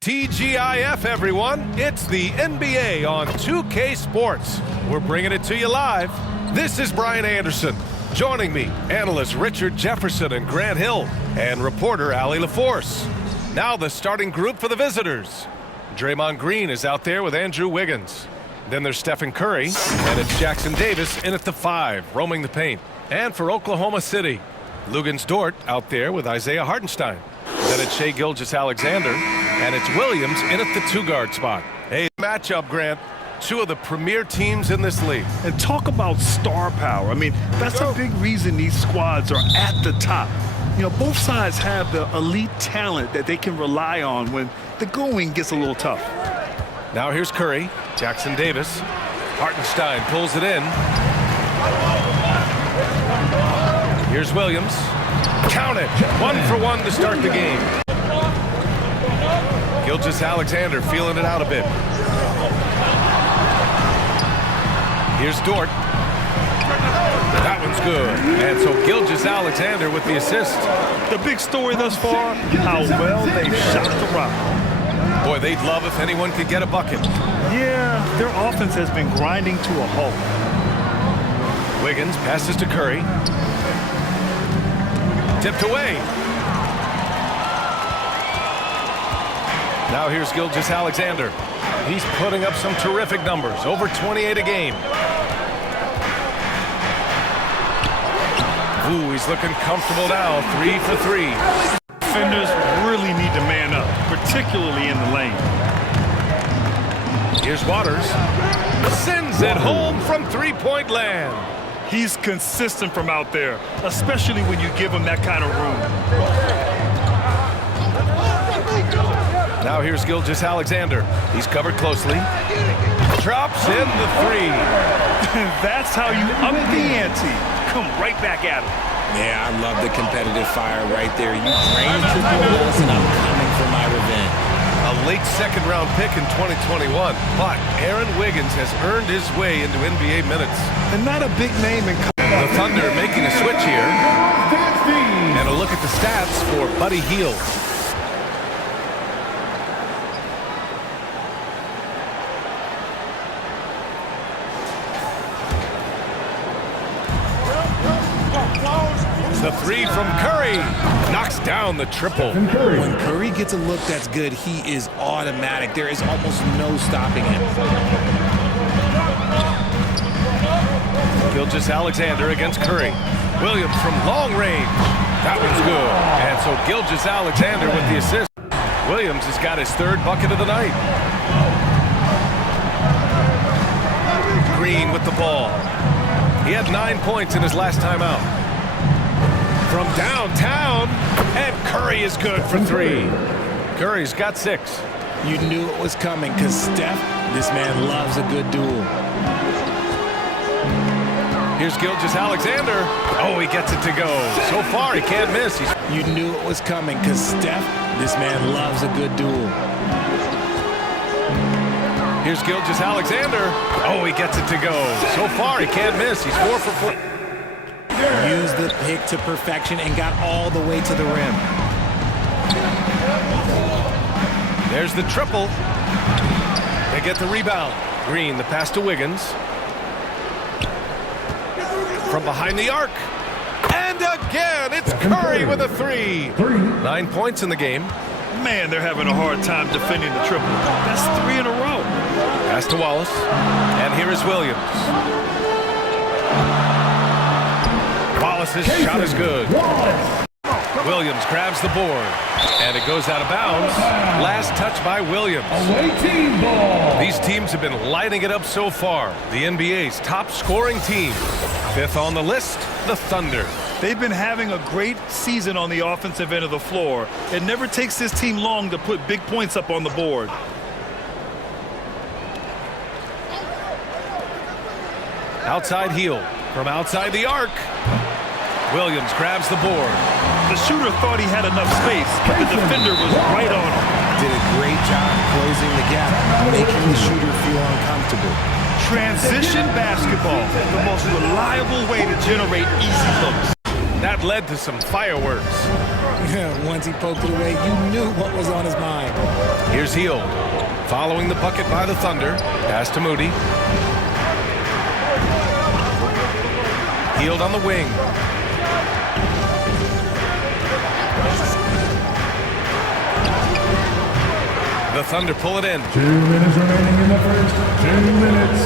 TGIF, everyone. It's the NBA on 2K Sports. We're bringing it to you live. This is Brian Anderson. Joining me, analysts Richard Jefferson and Grant Hill, and reporter Allie LaForce. Now the starting group for the visitors. Draymond Green is out there with Andrew Wiggins. Then there's Stephen Curry, and it's Jackson Davis in at the 5, roaming the paint. And for Oklahoma City, Luguentz Dort out there with Isaiah Hartenstein. Then it's Shai Gilgeous-Alexander, and it's Williams in at the 2-guard spot. Hey, matchup, Grant. Two of the premier teams in this league. And talk about star power. I mean, that's a big reason these squads are at the top. You know, both sides have the elite talent that they can rely on when the going gets a little tough. Now here's Curry, Jackson Davis. Hartenstein pulls it in. Here's Williams. Count it. 1 for 1 to start the game. Gilgeous-Alexander feeling it out a bit. Here's Dort. That one's good. And so Gilgeous-Alexander with the assist. The big story thus far, how well they've shot the rock. Boy, they'd love if anyone could get a bucket. Yeah, their offense has been grinding to a halt. Wiggins passes to Curry. Tipped away. Now here's Gilgeous-Alexander. He's putting up some terrific numbers, over 28 a game. Ooh, he's looking comfortable now, 3 for 3. Defenders really need to man up, particularly in the lane. Here's Waters. Sends it home from three-point land. He's consistent from out there, especially when you give him that kind of room. Now here's Gilgeous-Alexander. He's covered closely. Drops in the 3. That's how you up the ante. Come right back at him. Yeah, I love the competitive fire right there. You drained your goals, and I'm coming for my revenge. A late second-round pick in 2021, but Aaron Wiggins has earned his way into NBA minutes. And not a big name in The Thunder making a switch here. And a look at the stats for Buddy Hield. The 3 from Curry knocks down the triple. When Curry gets a look that's good, he is automatic. There is almost no stopping him. Gilgeous-Alexander against Curry. Williams from long range. That one's good. And so Gilgeous-Alexander with the assist. Williams has got his 3rd bucket of the night. Green with the ball. He had 9 points in his last time out. From downtown, and Curry is good for 3. Curry's got 6. You knew it was coming because Steph, this man loves a good duel. Here's Gilgeous-Alexander. Oh, he gets it to go. So far, he can't miss. You knew it was coming because Steph, this man loves a good duel. Here's Gilgeous-Alexander. Oh, he gets it to go. So far, he can't miss. He's 4 for 4. Used the pick to perfection and got all the way to the rim. There's the triple. They get the rebound. Green, the pass to Wiggins. From behind the arc. And again, it's Curry with a 3. 9 points in the game. Man, they're having a hard time defending the triple. That's 3 in a row. Pass to Wallace. And here is Williams. Wallace's shot is good. Williams grabs the board. And it goes out of bounds. Last touch by Williams. Away team ball. These teams have been lighting it up so far. The NBA's top scoring team. 5th on the list, the Thunder. They've been having a great season on the offensive end of the floor. It never takes this team long to put big points up on the board. Outside heel from outside the arc. Williams grabs the board. The shooter thought he had enough space, but the defender was right on him. Did a great job closing the gap, making the shooter feel uncomfortable. Transition basketball, the most reliable way to generate easy looks. That led to some fireworks. Once he poked it away, you knew what was on his mind. Here's Hield. Following the bucket by the Thunder. Pass to Moody. Hield on the wing. The Thunder pull it in. 2 minutes remaining in the first. 2 minutes.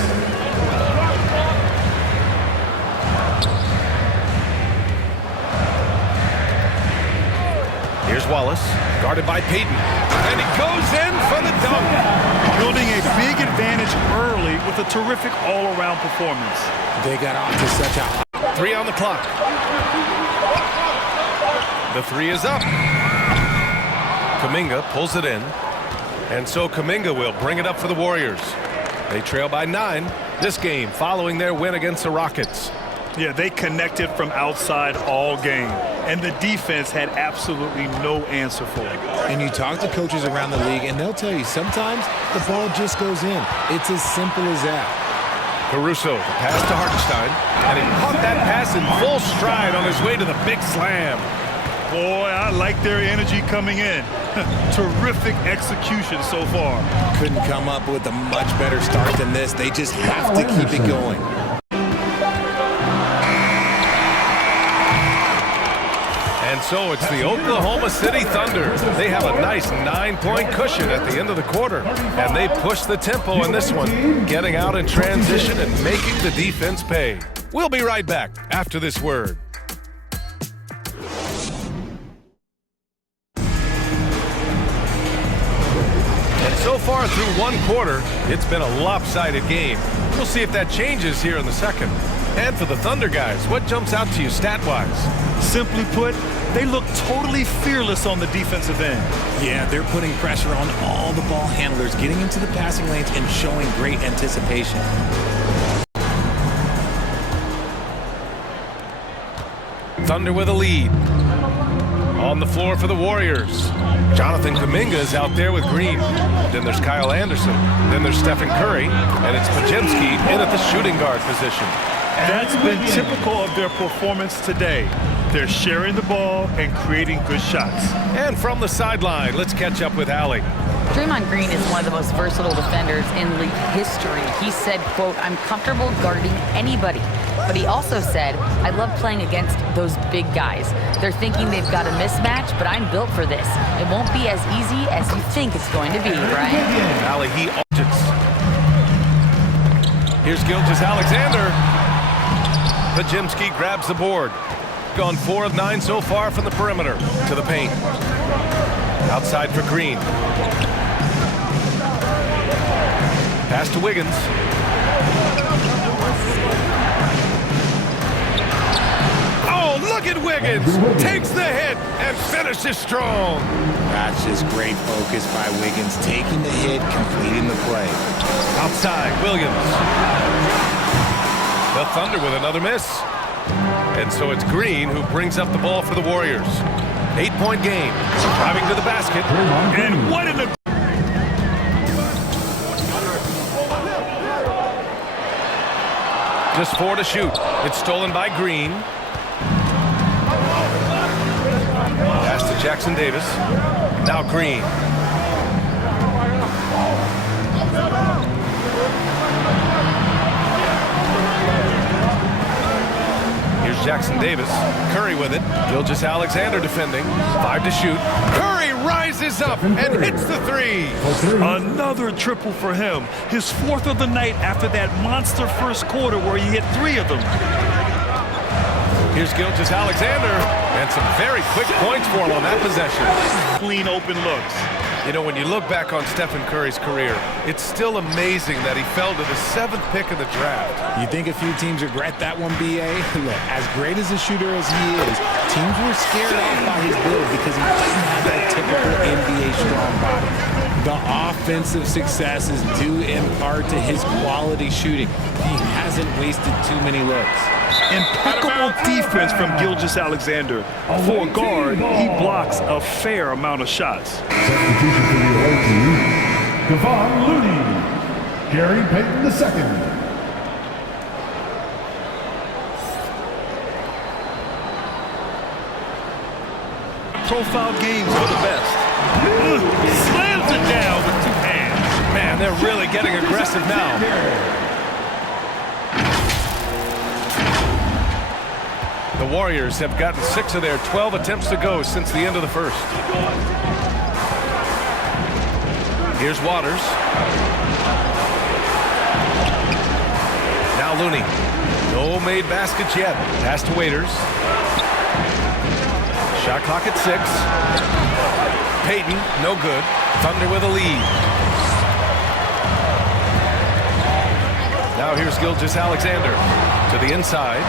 Here's Wallace, guarded by Payton. And he goes in for the dunk. Building a big advantage early with a terrific all-around performance. They got off to such a hot 3 on the clock. The 3 is up. Kuminga pulls it in. And so Kuminga will bring it up for the Warriors. They trail by 9 this game following their win against the Rockets. Yeah, they connected from outside all game, and the defense had absolutely no answer for it. And you talk to coaches around the league, and they'll tell you sometimes the ball just goes in. It's as simple as that. Caruso, the pass to Hartenstein, and he caught that pass in full stride on his way to the big slam. Boy, I like their energy coming in. Terrific execution so far. Couldn't come up with a much better start than this. They just have to keep it going. And so it's the Oklahoma City Thunder. They have a nice 9-point cushion at the end of the quarter. And they push the tempo in this one, getting out in transition and making the defense pay. We'll be right back after this word. And so far through one quarter, it's been a lopsided game. We'll see if that changes here in the second. And for the Thunder guys, what jumps out to you stat-wise? Simply put, they look totally fearless on the defensive end. Yeah, they're putting pressure on all the ball handlers, getting into the passing lanes and showing great anticipation. Thunder with a lead. On the floor for the Warriors. Jonathan Kuminga is out there with Green. Then there's Kyle Anderson. Then there's Stephen Curry. And it's Podziemski in at the shooting guard position. That's been typical of their performance today. They're sharing the ball and creating good shots. And from the sideline, let's catch up with Allie. Draymond Green is one of the most versatile defenders in league history. He said, quote, "I'm comfortable guarding anybody." But he also said, "I love playing against those big guys. They're thinking they've got a mismatch, but I'm built for this. It won't be as easy as you think it's going to be," Brian. Allie, he Here's Gilgeous-Alexander. Podziemski grabs the board. Gone 4 of 9 so far from the perimeter to the paint. Outside for Green. Pass to Wiggins. Oh, look at Wiggins. Takes the hit and finishes strong. That's just great focus by Wiggins, taking the hit, completing the play. Outside, Williams. The Thunder with another miss. And so it's Green who brings up the ball for the Warriors. 8-point game. Driving to the basket. And what in the... Just 4 to shoot. It's stolen by Green. Pass to Jackson Davis. Now Green. Here's Jackson Davis. Curry with it. Gilgeous-Alexander defending. 5 to shoot. Curry rises up and hits the 3. Another triple for him. His 4th of the night after that monster first quarter where he hit 3 of them. Here's Gilgeous-Alexander. And some very quick points for him on that possession. Clean open looks. You know, when you look back on Stephen Curry's career, it's still amazing that he fell to the 7th pick in the draft. You think a few teams regret that one, B.A.? Look, as great as a shooter as he is, teams were scared off by his build because he doesn't have that typical NBA strong body. The offensive success is due in part to his quality shooting. He hasn't wasted too many looks. Impeccable defense from Gilgeous-Alexander. For a guard, he blocks a fair amount of shots. Substitution for the away team, Kevon Looney, Gary Payton II. Profile games are the best. Slams it down. getting aggressive now. The Warriors have gotten 6 of their 12 attempts to go since the end of the first. Here's Waters. Now Looney. No made baskets yet. Pass to Waiters. Shot clock at 6. Payton, no good. Thunder with a lead. Now here's Gilgeous-Alexander to the inside.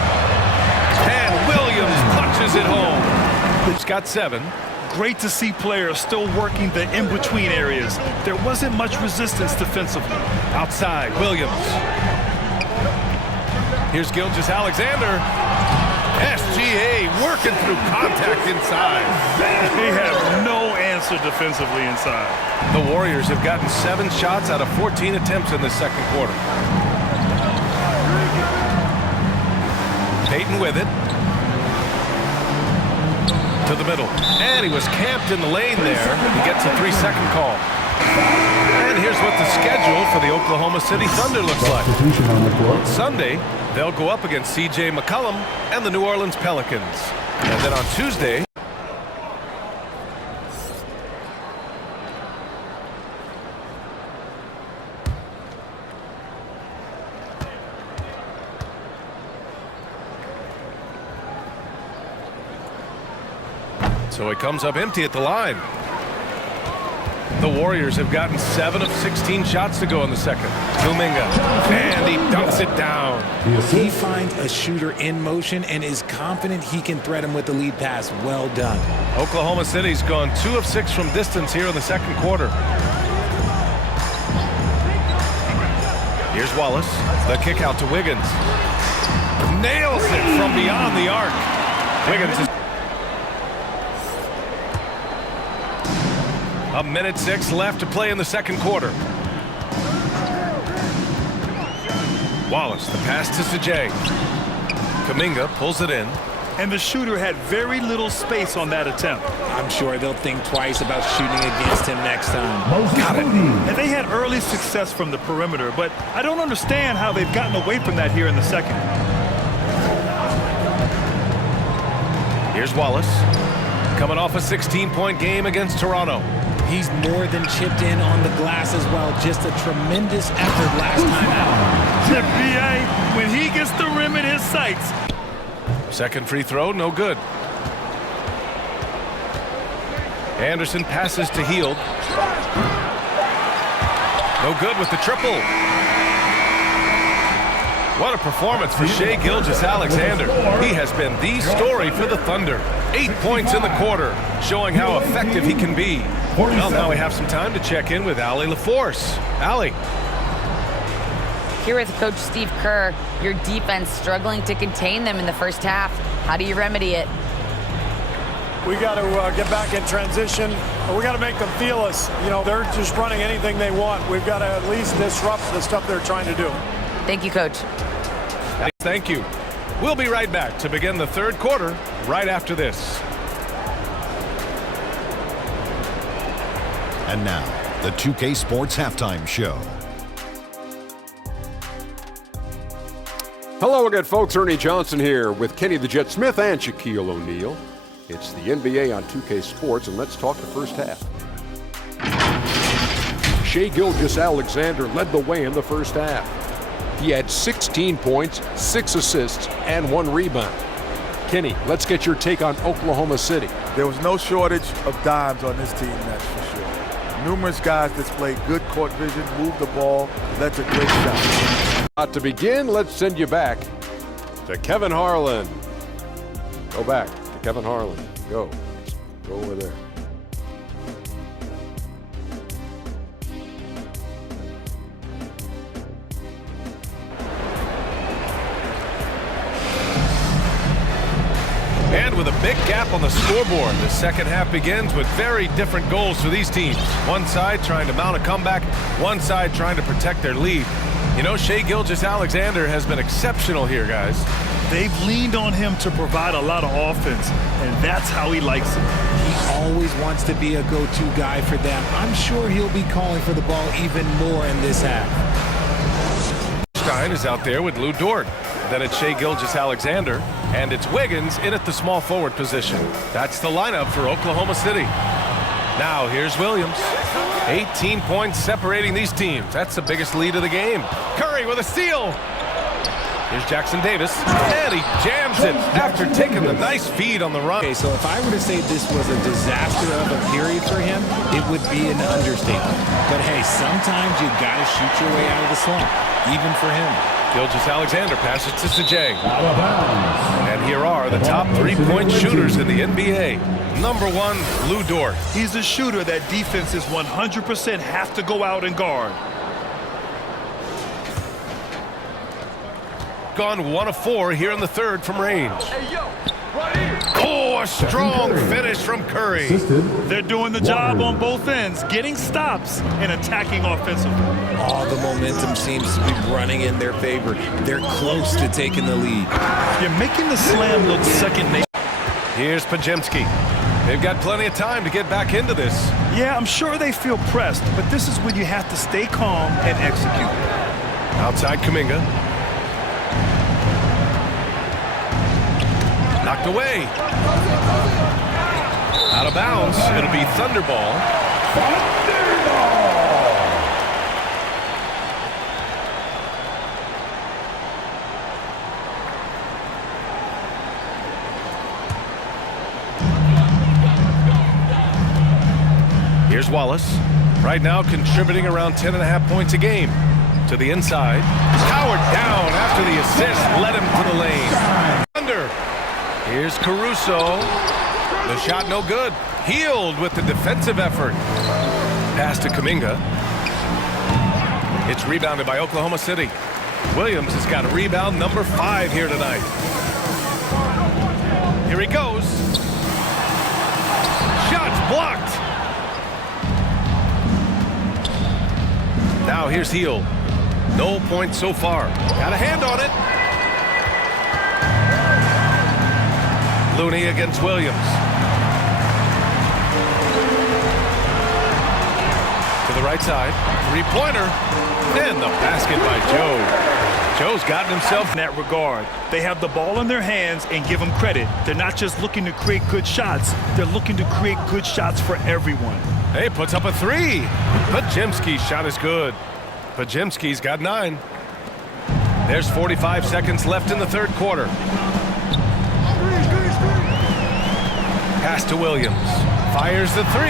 And Williams punches it home. He's got 7. Great to see players still working the in-between areas. There wasn't much resistance defensively. Outside, Williams. Here's Gilgeous-Alexander. SGA working through contact inside. They have no answer defensively inside. The Warriors have gotten 7 shots out of 14 attempts in the second quarter. Payton with it. To the middle. And he was camped in the lane there. He gets a 3-second call. And here's what the schedule for the Oklahoma City Thunder looks like. On Sunday, they'll go up against C.J. McCollum and the New Orleans Pelicans. And then on Tuesday, so it comes up empty at the line. The Warriors have gotten 7 of 16 shots to go in the second. Kuminga, and he dunks it down. He finds a shooter in motion and is confident he can thread him with the lead pass. Well done. Oklahoma City's gone 2 of 6 from distance here in the second quarter. Here's Wallace. The kick out to Wiggins. Nails it from beyond the arc. Wiggins is... 1:06 left to play in the second quarter. Wallace, the pass to Sajay. Kuminga pulls it in. And the shooter had very little space on that attempt. I'm sure they'll think twice about shooting against him next time. Got it. And they had early success from the perimeter, but I don't understand how they've gotten away from that here in the second. Here's Wallace. Coming off a 16-point game against Toronto. He's more than chipped in on the glass as well. Just a tremendous effort last time out. NBA, when he gets the rim in his sights. Second free throw, no good. Anderson passes to Hield. No good with the triple. What a performance for Shai Gilgeous-Alexander. He has been the story for the Thunder. 8 points in the quarter, showing how effective he can be. Well, now we have some time to check in with Allie LaForce. Allie. Here with Coach Steve Kerr, your defense struggling to contain them in the first half. How do you remedy it? We got to get back in transition. We got to make them feel us. You know, they're just running anything they want. We've got to at least disrupt the stuff they're trying to do. Thank you, Coach. Thank you. We'll be right back to begin the third quarter right after this. And now, the 2K Sports Halftime Show. Hello again, folks. Ernie Johnson here with Kenny the Jet Smith and Shaquille O'Neal. It's the NBA on 2K Sports, and let's talk the first half. Shai Gilgeous-Alexander led the way in the first half. He had 16 points, 6 assists, and 1 rebound. Kenny, let's get your take on Oklahoma City. There was no shortage of dimes on this team, that's for sure. Numerous guys displayed good court vision, moved the ball, led to great shots. To begin, let's send you back to Kevin Harlan. Go back to Kevin Harlan. Go over there. And with a big gap on the scoreboard, the second half begins with very different goals for these teams. One side trying to mount a comeback, one side trying to protect their lead. You know, Shai Gilgeous-Alexander has been exceptional here, guys. They've leaned on him to provide a lot of offense, and that's how he likes it. always wants to be a go-to guy for them. I'm sure he'll be calling for the ball even more in this half. Stein is out there with Lou Dort. Then it's Shai Gilgeous-Alexander, and it's Wiggins in at the small forward position. That's the lineup for Oklahoma City. Now here's Williams. 18 points separating these teams. That's the biggest lead of the game. Curry with a steal. Here's Jackson Davis, and he jams it after taking the nice feed on the run. Okay, so if I were to say this was a disaster of a period for him, it would be an understatement. But hey, sometimes you gotta shoot your way out of the slump, even for him. Gilgeous-Alexander passes to Sajay. And here are the top three-point shooters in the NBA. Number 1, Lou Dort. He's a shooter that defenses 100% have to go out and guard. Gone 1 of 4 here in the third from range. Oh, a strong finish from Curry. They're doing the job on both ends, getting stops and attacking offensively. All the momentum seems to be running in their favor. They're close to taking the lead. You're making the slam look second nature. Here's Podziemski. They've got plenty of time to get back into this. Yeah, I'm sure they feel pressed, but this is when you have to stay calm and execute. Outside Kuminga. Knocked away. Out of bounds. It'll be Thunderball. Here's Wallace. Right now contributing around 10.5 points a game. To the inside. Powered down after the assist. Led him to the lane. Under. Here's Caruso. The shot no good. Healed with the defensive effort. Pass to Kuminga. It's rebounded by Oklahoma City. Williams has got rebound number 5 here tonight. Here he goes. Shots blocked. Now here's Hield. No points so far. Got a hand on it. Looney against Williams. To the right side. Three-pointer. And the basket by Joe. Joe's gotten himself in that regard. They have the ball in their hands and give them credit. They're not just looking to create good shots. They're looking to create good shots for everyone. Hey, puts up a 3. Podziemski's shot is good. Podziemski's got 9. There's 45 seconds left in the third quarter. Pass to Williams. Fires the 3.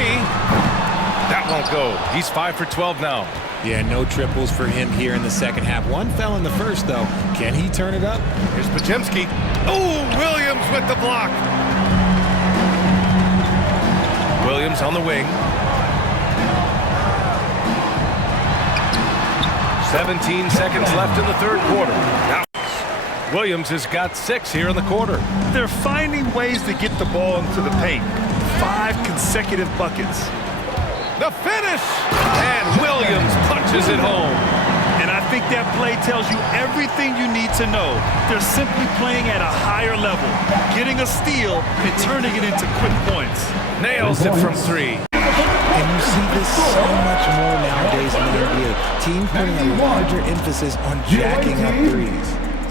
That won't go. He's 5 for 12 now. Yeah, no triples for him here in the second half. One fell in the first, though. Can he turn it up? Here's Podziemski. Oh, Williams with the block. Williams on the wing. 17 seconds left in the third quarter. Now, Williams has got 6 here in the quarter. They're finding ways to get the ball into the paint. 5 consecutive buckets. The finish! And Williams punches it home. And I think that play tells you everything you need to know. They're simply playing at a higher level, getting a steal and turning it into quick points. Nails it from 3. And you see this so much more nowadays in the NBA. Teams putting a larger emphasis on jacking up threes.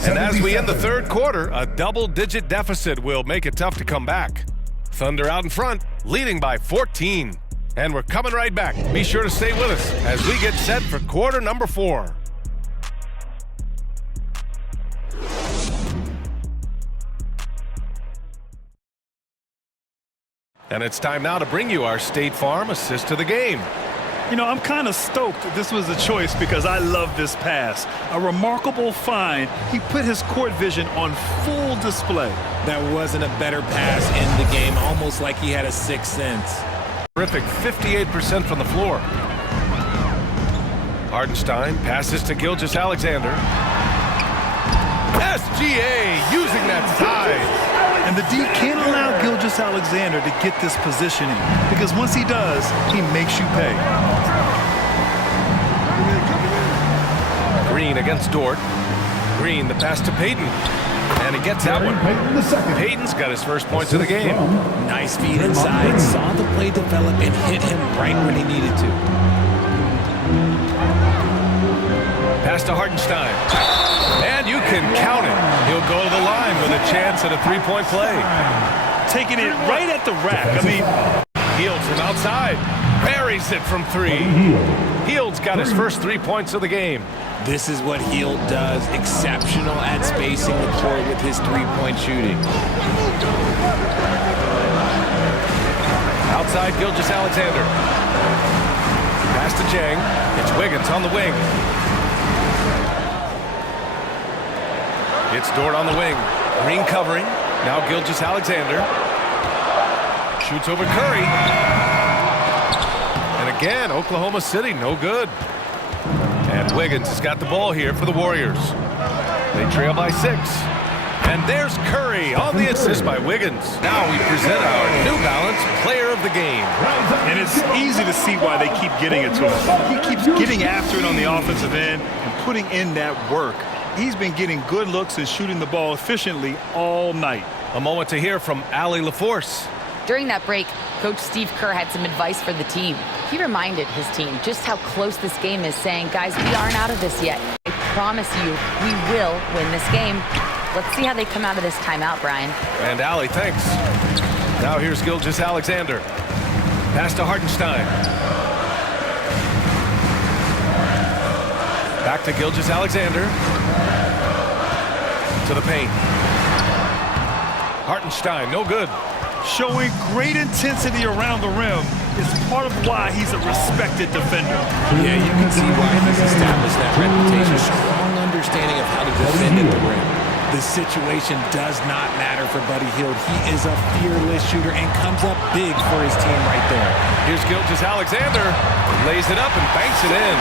And as we end the third quarter, a double-digit deficit will make it tough to come back. Thunder out in front, leading by 14. And we're coming right back. Be sure to stay with us as we get set for quarter number 4. And it's time now to bring you our State Farm assist to the game. You know, I'm kind of stoked this was a choice because I love this pass. A remarkable find. He put his court vision on full display. That wasn't a better pass in the game, almost like he had a sixth sense. Terrific, 58% from the floor. Hartenstein passes to Gilgeous-Alexander. SGA using that size. And the D can't allow Gilgeous-Alexander to get this positioning because once he does, he makes you pay. Green against Dort. Green, the pass to Payton. And he gets that one. Payton II. Payton's got his first points of the game. Nice feed inside. Saw the play develop and hit him right when he needed to. Pass to Hartenstein. And you can count it. He'll go to the line with a chance at a three-point play. Taking it right at the rack. I mean, Hield's from outside. Buries it from three. Hield's got his first 3 points of the game. This is what Hield does. Exceptional at spacing the court with his three-point shooting. Outside, Gilgeous-Alexander. Pass to Jang. It's Wiggins on the wing. It's Dort on the wing. Green covering. Now Gilgeous-Alexander. Shoots over Curry. And again, Oklahoma City, no good. And Wiggins has got the ball here for the Warriors. They trail by 6. And there's Curry on the assist by Wiggins. Now we present our New Balance Player of the Game. and it's easy to see why they keep getting it to him. He keeps getting after it on the offensive end and putting in that work. He's been getting good looks and shooting the ball efficiently all night. A moment to hear from Allie LaForce. During that break, Coach Steve Kerr had some advice for the team. He reminded his team just how close this game is, saying, guys, we aren't out of this yet. I promise you, we will win this game. Let's see how they come out of this timeout, Brian. And Allie, thanks. Now here's Gilgeous-Alexander. Pass to Hartenstein. Back to Gilgeous-Alexander. To the paint. Hartenstein, no good. Showing great intensity around the rim is part of why he's a respected defender. Yeah, you can see why he's established that reputation. Strong understanding of how to defend at the rim. The situation does not matter for Buddy Hield. He is a fearless shooter and comes up big for his team right there. Here's Gilgeous-Alexander. Lays it up and banks it in.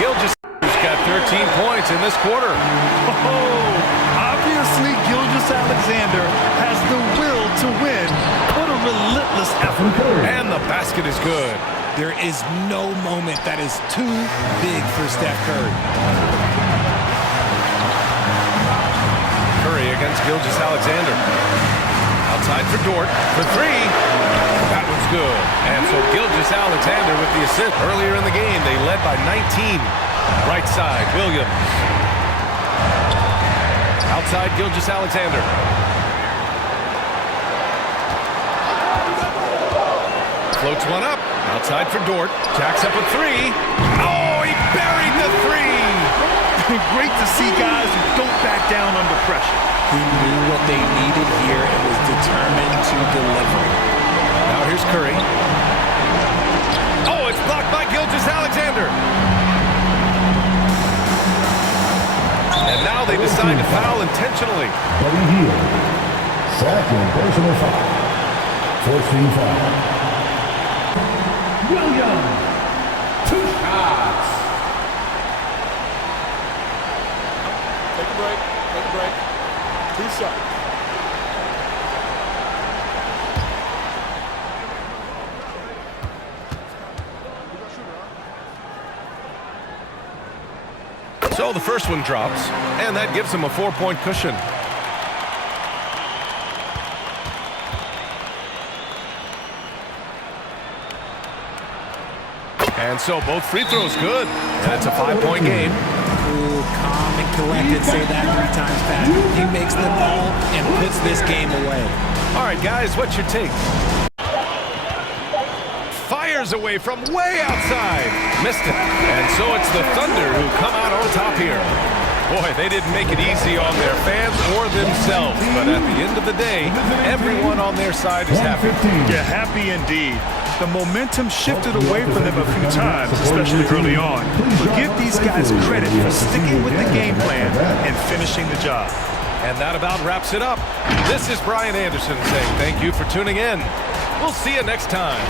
Gilgeous-Alexander's got 13 points in this quarter. Obviously, Gilgeous-Alexander has the will to win. What a relentless effort. And the basket is good. There is no moment that is too big for Steph Curry. Curry against Gilgeous-Alexander. Outside for Dort for three. That one's good. And so Gilgeous-Alexander with the assist. Earlier in the game, they led by 19. Right side, Williams. Outside, Gilgeous-Alexander. Floats one up. Outside for Dort. Jacks up a three. Oh, he buried the three. Great to see guys who don't back down under pressure. He knew what they needed here and was determined to deliver. Now here's Curry. Oh, it's blocked by Gilgeous-Alexander. And now they decide to foul intentionally. Buddy Hield. Second personal foul. First team foul. Williams. 2 shots. Take a break. Take a break. 2 shots. So the first one drops, and that gives them a 4-point cushion. And so both free throws good, and it's a 5-point game. Cool, calm, and collected. Say that 3 times fast. He makes them all and puts this game away. All right, guys, what's your take? Fires away from way outside. Missed it. And so it's the Thunder who come out on top here. Boy, they didn't make it easy on their fans or themselves. But at the end of the day, everyone on their side is happy. Yeah, happy indeed. The momentum shifted away from them a few times, especially early on. But give these guys credit for sticking with the game plan and finishing the job. And that about wraps it up. This is Brian Anderson saying thank you for tuning in. We'll see you next time.